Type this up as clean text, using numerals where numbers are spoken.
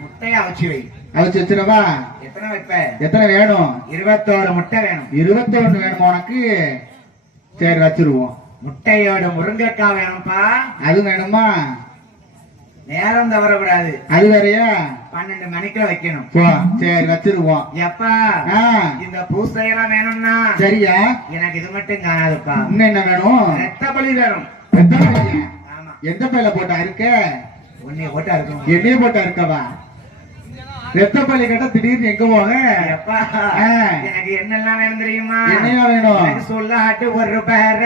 முட்டையை அவிச்சு வை. அவிச்சு வச்சிடவா? எத்தனை வைப்ப? எத்தனை வேணும்? 21 முட்டை வேணும். 21 வேணுமா உனக்கு? சரி வச்சிருவோம். முட்டையோட முருங்கைக்காய் வேணும்பா. அது வேணுமா? நேரம் தவறக்கூடாது. அது வேறையா? 12 மணிக்குள்ள வைக்கணும். சரி வச்சிருவோம். எப்பா இந்த பூசையெல்லாம் வேணும்னா சரியா? எனக்கு இது மட்டும் காணாதுப்பா. இன்னும் என்ன வேணும்? ரத்த பலி வேணும். ரத்த பலியா? ஆமா. எந்த பையில போட்டா இருக்க? உன்னைய போட்டா இருக்கும். என்னைய போட்டா இருக்கவா? ரத்த பலி கேட்டா திடீர்னு எங்க போக? எப்பா எனக்கு என்னெல்லாம் வேணும் தெரியுமா? என்னையா வேணும்? சொல்லாட்டு ஒரு பேர